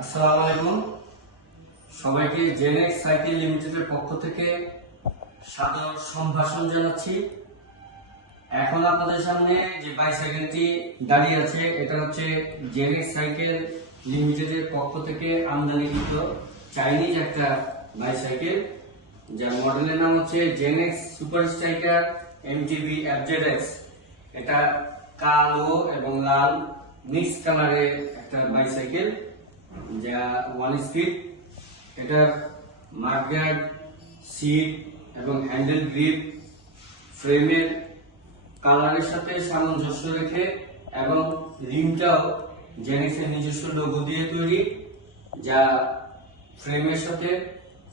আসসালামু আলাইকুম সবাইকে জেনেক্স সাইকেল লিমিটেডের পক্ষ থেকে সাদর সম্ভাষণ জানাচ্ছি। এখন আপনাদের সামনে যে বাইসাইকেলটি দাঁড়িয়ে আছে এটা হচ্ছে জেনেক্স সাইকেল লিমিটেডের পক্ষ থেকে আমদানিকৃত চাইনিজ একটা বাইসাইকেল, যার মডেলের নাম হচ্ছে জেনেক্স সুপার স্ট্রাইকার এমটিবি এফজেডএক্স। এটা কালো এবং লাল মিক্স কালারের একটা বাইসাইকেল, যা 1 স্পিড। এটার মাডগার্ড, সিট এবং হ্যান্ডেল গ্রিপ ফ্রেমের কালারের সাথে সামঞ্জস্য রেখে এবং রিমটাও জেনেক্সের নিজস্ব লোগো দিয়ে তৈরি, যা ফ্রেমের সাথে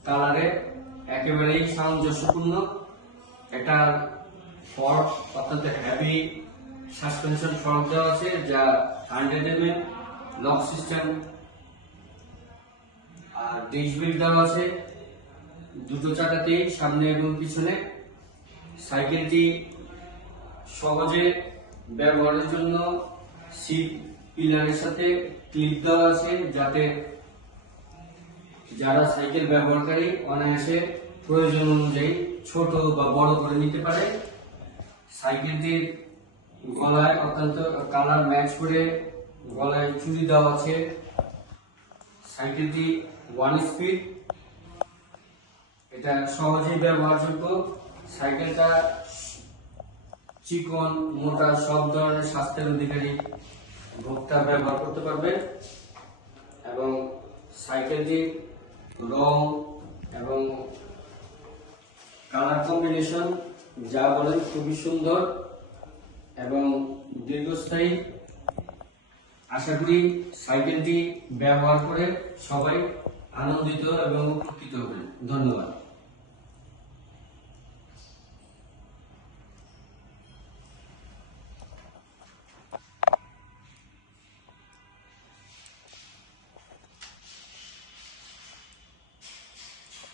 কালারে একেবারেই সামঞ্জস্যপূর্ণ। এটার ফর্ক অত্যন্ত হেভি সাসপেনশন ফর্ক দেওয়া আছে, যা 100 mm লক সিস্টেম, আর ডিস্ক ব্রেক দেওয়া আছে দুটো চাকাতেই, সামনে এবং পিছনে। সাইকেলটি সহজে ব্যবহারের জন্য সিট পিলারের সাথে ক্লিপ দেওয়া আছে, যাতে যারা সাইকেল ব্যবহারকারী অনায়াসে প্রয়োজন অনুযায়ী ছোট বা বড় করে নিতে পারে। সাইকেলটির গলায় অত্যন্ত কালার ম্যাচ করে গলায় চুড়ি দেওয়া আছে। সাইকেলটি 1 স্পিড, এটা সহজেই ব্যবহারযোগ্য। সাইকেলটা চিকন মোটা সব ধরনের স্বাস্থ্যের অধিকারী ভোক্তা ব্যবহার করতে পারবে, এবং সাইকেলটির রং এবং কালার কম্বিনেশন যা বলেন খুবই সুন্দর এবং দীর্ঘস্থায়ী। আশা করি সাইকেলটি ব্যবহার করে সবাই আনন্দিত এবং উপকৃত হবেন। ধন্যবাদ।